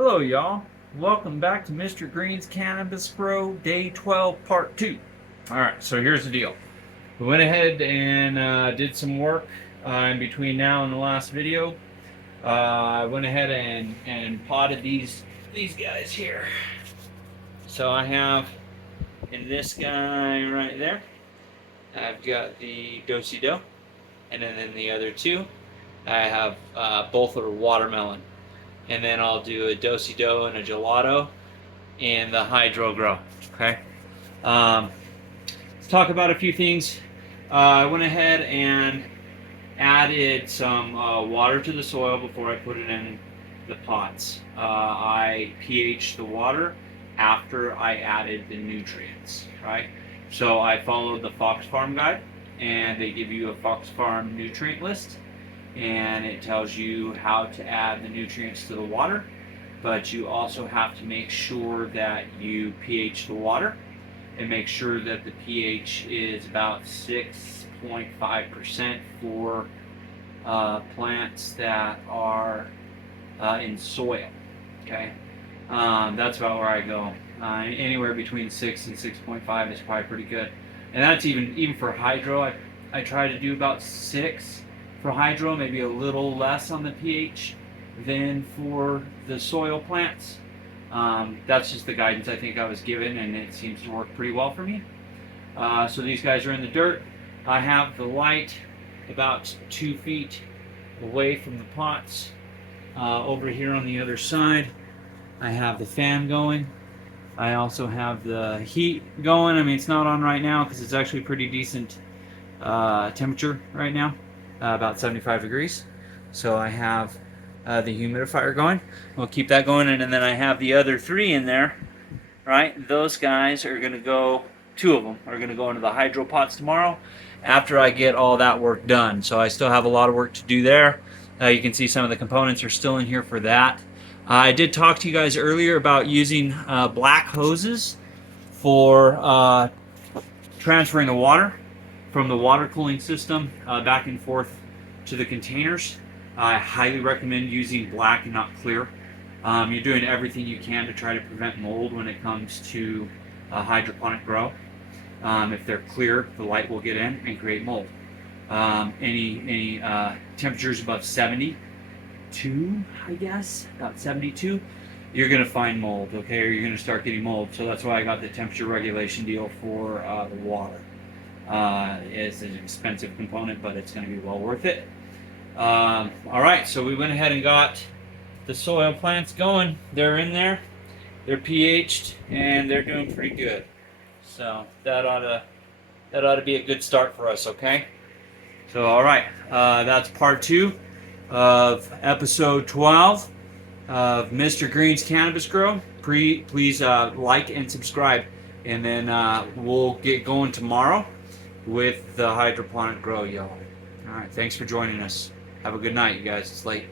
Hello, y'all. Welcome back to Mr. Green's Cannabis Grow Day 12, Part 2. Alright, so here's the deal. We went ahead and did some work in between now and the last video. I went ahead and potted these guys here. So I have in this guy right there, I've got the do-si-do, and then in the other two, I have both are watermelon. And then I'll do a do-si-do and a gelato in the hydro grow. Okay. Let's talk about a few things. I went ahead and added some water to the soil before I put it in the pots. I pH the water after I added the nutrients. Right. So I followed the Fox Farm guide, and they give you a Fox Farm nutrient list, and it tells you how to add the nutrients to the water, but you also have to make sure that you pH the water and make sure that the pH is about 6.5% for plants that are in soil. Okay, that's about where I go. Anywhere between 6 and 6.5 is probably pretty good, and that's even for hydro. I try to do about 6 for hydro, maybe a little less on the pH than for the soil plants. That's just the guidance I think I was given, and it seems to work pretty well for me. So these guys are in the dirt. I have the light about 2 feet away from the pots. Over here on the other side, I have the fan going. I also have the heat going. I mean, it's not on right now because it's actually pretty decent temperature right now. About 75 degrees. So I have the humidifier going. We'll keep that going, and then I have the other 3 in there. Right, those guys are going to go. 2 of them are going to go into the hydro pots tomorrow after I get all that work done. So I still have a lot of work to do there. You can see some of the components are still in here for that. I did talk to you guys earlier about using black hoses for transferring the water from the water cooling system back and forth to the containers. I highly recommend using black and not clear. You're doing everything you can to try to prevent mold when it comes to hydroponic grow. If they're clear, the light will get in and create mold. Any temperatures above 72, I guess, about 72, you're going to find mold, okay, or you're going to start getting mold. So that's why I got the temperature regulation deal for the water. It's an expensive component, but it's going to be well worth it. All right, so we went ahead and got the soil plants going. They're in there, they're pH'd, and they're doing pretty good. So that ought to be a good start for us. Okay. So all right, that's part 2 of episode 12 of Mr. Green's Cannabis Grow. Please like and subscribe, and then we'll get going tomorrow with the hydroponic grow, y'all. All right, thanks for joining us. Have a good night, you guys. It's late.